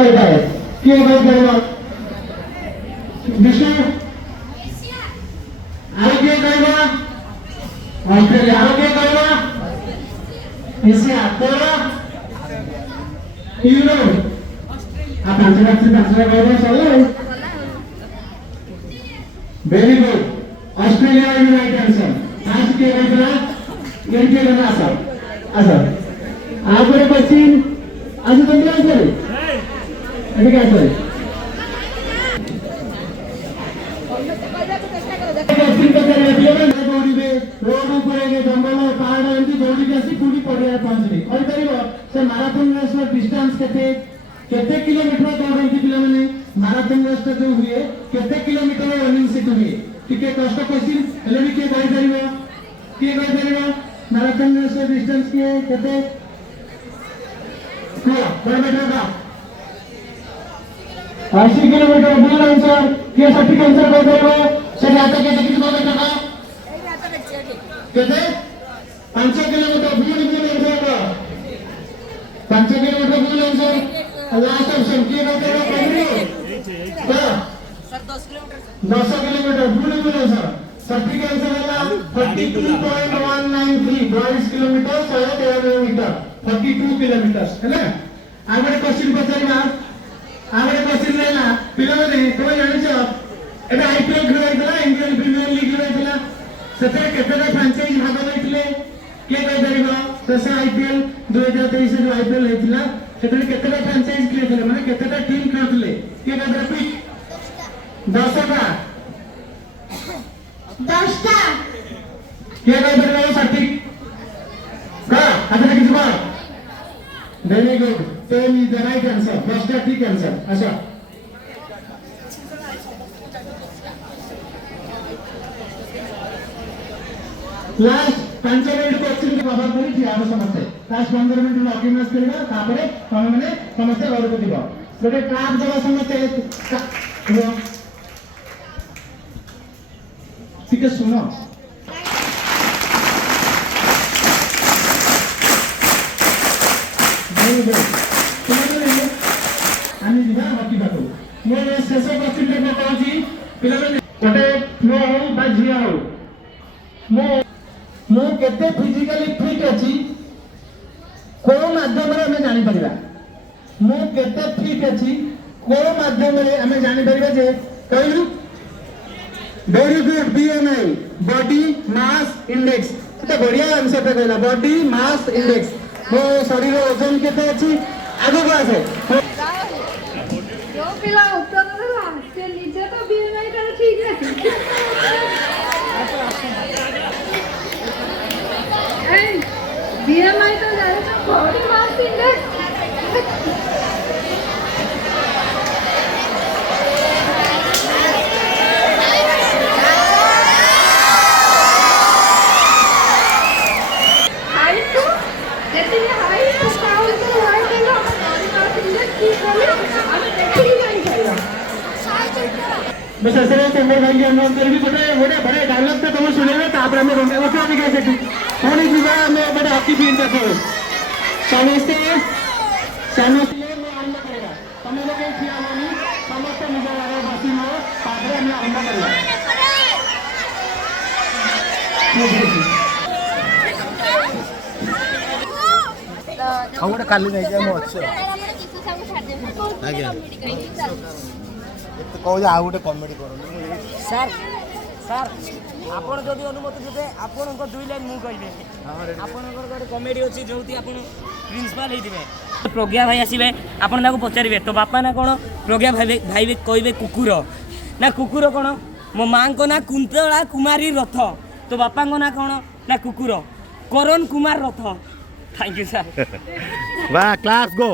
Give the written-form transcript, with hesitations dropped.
किए गए करेगा विष्णु आरोग्य करेगा ऑस्ट्रेलिया आरोग्य करेगा एशिया तेरा यूरोप आप पांचवा करेगा चलो very good Australia is right answer आज के गए इनके करना आसर आसर आगे क्वेश्चन आज तुम क्या आंसर अभी क्या आंसर रोड ऊपर जंगल पहाड़ एमती दौड़ी आसी पुणी पड़िया पहुंचली से माराथन रेस डिस्टेंस केते किलोमीटर दौड़ती पिला माने माराथन रेस जो हुए केते किलोमीटर रनिंग से हुए टिके कष्ट क्वेश्चन हेले भी के कहि परिबो माराथन रेस डिस्टेंस के केते किलोमीटर का 80 किलोमीटर बोल आंसर के सटीक आंसर कहि परिबो से जाते के किलोमीटर का केते 5 किलोमीटर बोल आंसर 5 किलोमीटर बोल आंसर लास्ट ऑप्शन के कहि परिबो सर 10 किलोमीटर बोल आंसर सटीक आंसर है 42.193 22 किलोमीटर 113 मीटर 42 किलोमीटर है ना आगे क्वेश्चन पचारिबा आगे क्वेश्चन लेला पिला माने तुम जानि छ एटा आईपीएल खेल होइतला इंडियन प्रीमियर लीग होइतला सेते केतेटा फ्रेंचाइज भाग होइतले के कहि परिबो सेसे आईपीएल 2023 जो आईपीएल होइतला सेते केतेटा फ्रेंचाइज खेलथले माने केतेटा टीम खेलथले के कहि रिपीट 10टा 10टा के कहि परिबो सटीक का आदर किछ बा very good 10 is the right answer first ठीक आंसर अच्छा लास्ट 5 मिनट क्वेश्चन के कवर करी थी आप समझते लास्ट 15 मिनट ऑर्गेनाइज करेगा तापरे हम माने समझते घर को दिबो गोटे क्लास जगह समझते ठीक है सुनो आनी दिबा बाकी बातो मो शेष क्वेश्चन ले कहूची पिला माने गोटे फ्लो हो बा झिया हो मो केते फिजिकली फिट अछि को माध्यम रे हमें जानि परिबा मो केते फिट अछि को माध्यम रे हमें जानि परिबा जे कहलु very good BMI body mass index तो बढ़िया आंसर पे कहला बॉडी मास इंडेक्स मो शरीर वजन केते अछि आगो को आसे जो पिला उत्तर देला से नीचे तो बीएमआई का ठीक है बीएमआई तो जाने तो बॉडी मास इंडेक्स हाइट तो जैसे ये हाइट तो काउंट तो हाइट है बॉडी मास इंडेक्स की वैल्यू हमें देखी नहीं चाहिए बस ऐसे चंद्र भाई के अनुरोध कर भी गोटे बड़े डायलॉग तो तुम सुनेबे तापर हम घंटे बस आदि कह सेठी पुणी जीवा हमें बड़े हॉकी फील करते हो समझते समझते में आरंभ करेगा तुम्हें लोग एक किया नहीं समझते निजे वाले बासी में तापर हम आरंभ करेगा गोटे काली नहीं जाए मो अच्छे कौन आ गोटे कमेडी कर सर सर आपण जदि अनुमति देते आपण 2 लाइन मु कहबे आपण गोटे कमेडी अछि जोति आपण प्रिंसिपल हेतिबे प्रज्ञा भाई आसीबे आपण ताको पचारिबे तो बापा ना कोन प्रज्ञा भाई भाई कहबे कुकुर ना कुकुर कोन मो मां को ना कुंतला कुमारी रथ तो बापा को ना कोन ना कुकुर करण कुमार रथ थैंक यू सर वाह क्लास गो